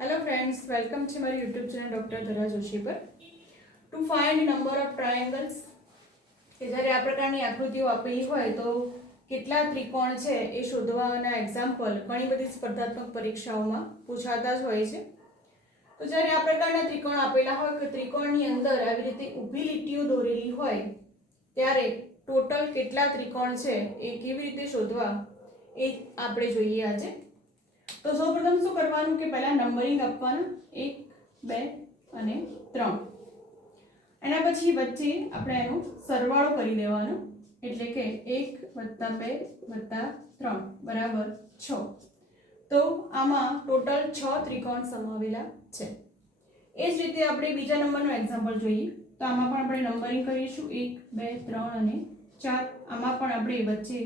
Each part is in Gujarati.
Hello friends, welcome to my YouTube channel Dr. Dhara Joshi પર. To find number of triangles કે જ્યારે આ પ્રકારની આકૃતિઓ આપેલી હોય તો કેટલા ત્રિકોણ છે એ શોધવાના એક્ઝામ્પલ ઘણી બધી સ્પર્ધાત્મક પરીક્ષાઓમાં પૂછાતા જ હોય છે. તો જ્યારે આ પ્રકારના ત્રિકોણ આપેલા હોય કે ત્રિકોણની અંદર આવી રીતે ઊભી લીટીઓ દોરેલી હોય ત્યારે ટોટલ કેટલા ત્રિકોણ છે એ કેવી રીતે શોધવા એ આપણે જોઈએ આજે. તો સૌપ્રથમ શું કરવાનું કે પહેલા નંબરિંગ આપવાનું 1 2 અને 3. એના પછી વચ્ચે આપણે એનો સરવાળો કરી દેવાનો એટલે કે 1 + 2 + 3 બરાબર 6. તો આમાં ટોટલ 6 ત્રિકોણ સમાવેલા છે. એ જ રીતે આપણે બીજા નંબરનો એક્ઝામ્પલ જોઈએ. તો આમાં પણ આપણે નંબરિંગ કરીશું 1 2 3 અને 4. આમાં પણ આપણે વચ્ચે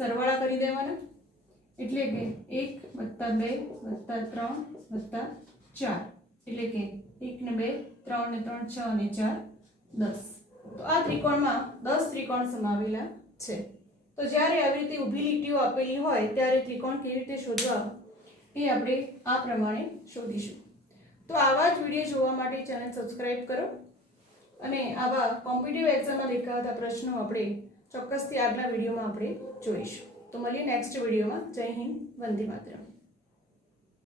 સરવાળા કરી દેવાના એટલે કે 1 + 2 + 3 + 4 એટલે કે 1 ને 2 3 ને 3 6 અને 4 10. તો આ ત્રિકોણમાં 10 ત્રિકોણ સમાવેલા છે. તો જ્યારે આવી રીતે ઊભી લીટીઓ આપેલી હોય ત્યારે ત્રિકોણ કેવી રીતે શોધવા એ આપણે આ પ્રમાણે શોધીશું. તો આવા જ વિડીયો જોવા માટે ચેનલ સબસ્ક્રાઇબ કરો અને આવા કોમ્પિટિટિવ એક્ઝામમાં દેખાતા પ્રશ્નો આપણે ચોક્કસથી આગલા વિડીયોમાં આપણે જોઈશું. તો મળીએ નેક્સ્ટ વિડીયોમાં. જય હિન્દ, વંદે માતરમ.